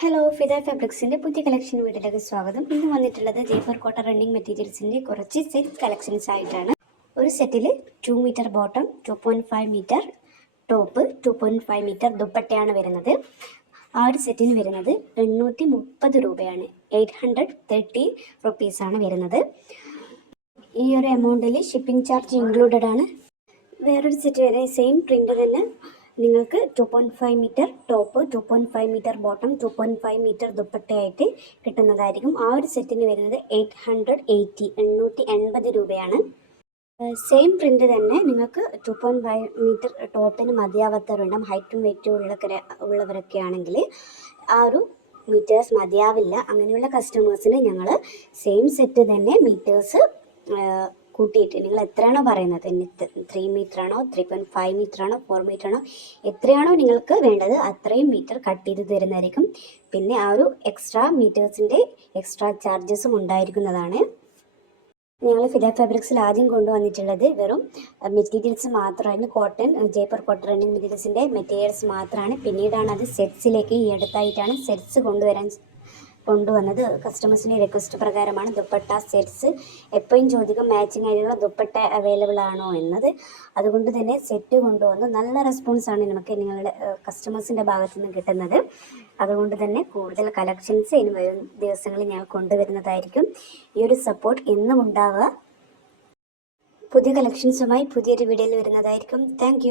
Hello, Fida ഫാബ്രിക്സിൻ്റെ പുതിയ collection വീഡിയോയിലേക്ക് സ്വാഗതം. ഇന്ന് വന്നിട്ടുള്ളത് ജയ്പൂർ കോട്ടൺ റണ്ണിങ് മെറ്റീരിയൽസിൻ്റെ കുറച്ച് സെറ്റ് കളക്ഷൻസ് ആയിട്ടാണ്. ഒരു സെറ്റിൽ 2 metre bottom, 2.5 metre top, 2.5 metre ദുപ്പട്ടയാണ് വരുന്നത്. ആ ഒരു സെറ്റിന് വരുന്നത് 830 രൂപയാണ്. 830 റുപ്പീസാണ് വരുന്നത്. ഈ ഒരു എമൗണ്ടിൽ ഷിപ്പിംഗ് ചാർജ് ഇൻക്ലൂഡഡ് ആണ്. വേറൊരു സെറ്റ് വരെ സെയിം പ്രിൻ്റ് തന്നെ നിങ്ങൾക്ക് 2.5 metre top, 2.5 metre bottom, 2.5 metre ദുപ്പട്ടയായിട്ട് കിട്ടുന്നതായിരിക്കും. ആ ഒരു സെറ്റിന് വരുന്നത് 880 രൂപയാണ്. സെയിം പ്രിൻ്റ് തന്നെ നിങ്ങൾക്ക് 2.5 മീറ്റർ ടോപ്പിന് മതിയാവാത്തവരുണ്ടാകും. ഹൈറ്റും വെയിറ്റും ഉള്ളവരൊക്കെ ആണെങ്കിൽ ആ ഒരു മീറ്റേഴ്സ് മതിയാവില്ല. അങ്ങനെയുള്ള കസ്റ്റമേഴ്സിന് ഞങ്ങൾ സെയിം സെറ്റ് തന്നെ മീറ്റേഴ്സ് കൂട്ടിയിട്ട് നിങ്ങൾ എത്രയാണോ പറയുന്നത്, 3 മീറ്റർ ആണോ, 3.5 മീറ്റർ ആണോ, 4 മീറ്റർ ആണോ, എത്രയാണോ നിങ്ങൾക്ക് വേണ്ടത് അത്രയും മീറ്റർ കട്ട് ചെയ്ത് തരുന്നതായിരിക്കും. പിന്നെ ആ ഒരു എക്സ്ട്രാ മീറ്റേഴ്സിൻ്റെ എക്സ്ട്രാ ചാർജസും ഉണ്ടായിരിക്കുന്നതാണ്. ഞങ്ങൾ ഫിദ ഫാബ്രിക്സിൽ ആദ്യം കൊണ്ടുവന്നിട്ടുള്ളത് വെറും മെറ്റീരിയൽസ് മാത്രമാണ്. കോട്ടൺ, ജയ്പൂർ കോട്ടൺ റണ്ണിങ് മെറ്റീരിയൽസിൻ്റെ മെറ്റീരിയൽസ് മാത്രമാണ്. പിന്നീടാണ് അത് സെറ്റ്സിലേക്ക് ഈ അടുത്തായിട്ടാണ് സെറ്റ്സ് കൊണ്ടുവന്നത്. കസ്റ്റമേഴ്സിൻ്റെ റിക്വസ്റ്റ് പ്രകാരമാണ്. ദുപ്പട്ട സെറ്റ്സ് എപ്പോഴും ചോദിക്കും മാച്ചിങ് ആയിട്ടുള്ള ദുപ്പട്ട അവൈലബിൾ ആണോ എന്നത്. അതുകൊണ്ട് തന്നെ സെറ്റ് കൊണ്ടുവന്നു. നല്ല റെസ്പോൺസാണ് നമുക്ക് നിങ്ങളുടെ കസ്റ്റമേഴ്സിൻ്റെ ഭാഗത്തു നിന്ന് കിട്ടുന്നത്. അതുകൊണ്ട് തന്നെ കൂടുതൽ കളക്ഷൻസ് ഇനി വരും ദിവസങ്ങളിൽ ഞങ്ങൾ കൊണ്ടുവരുന്നതായിരിക്കും. ഈ ഒരു സപ്പോർട്ട് എന്നും ഉണ്ടാവുക. പുതിയ കളക്ഷൻസുമായി പുതിയൊരു വീഡിയോയിൽ വരുന്നതായിരിക്കും. താങ്ക്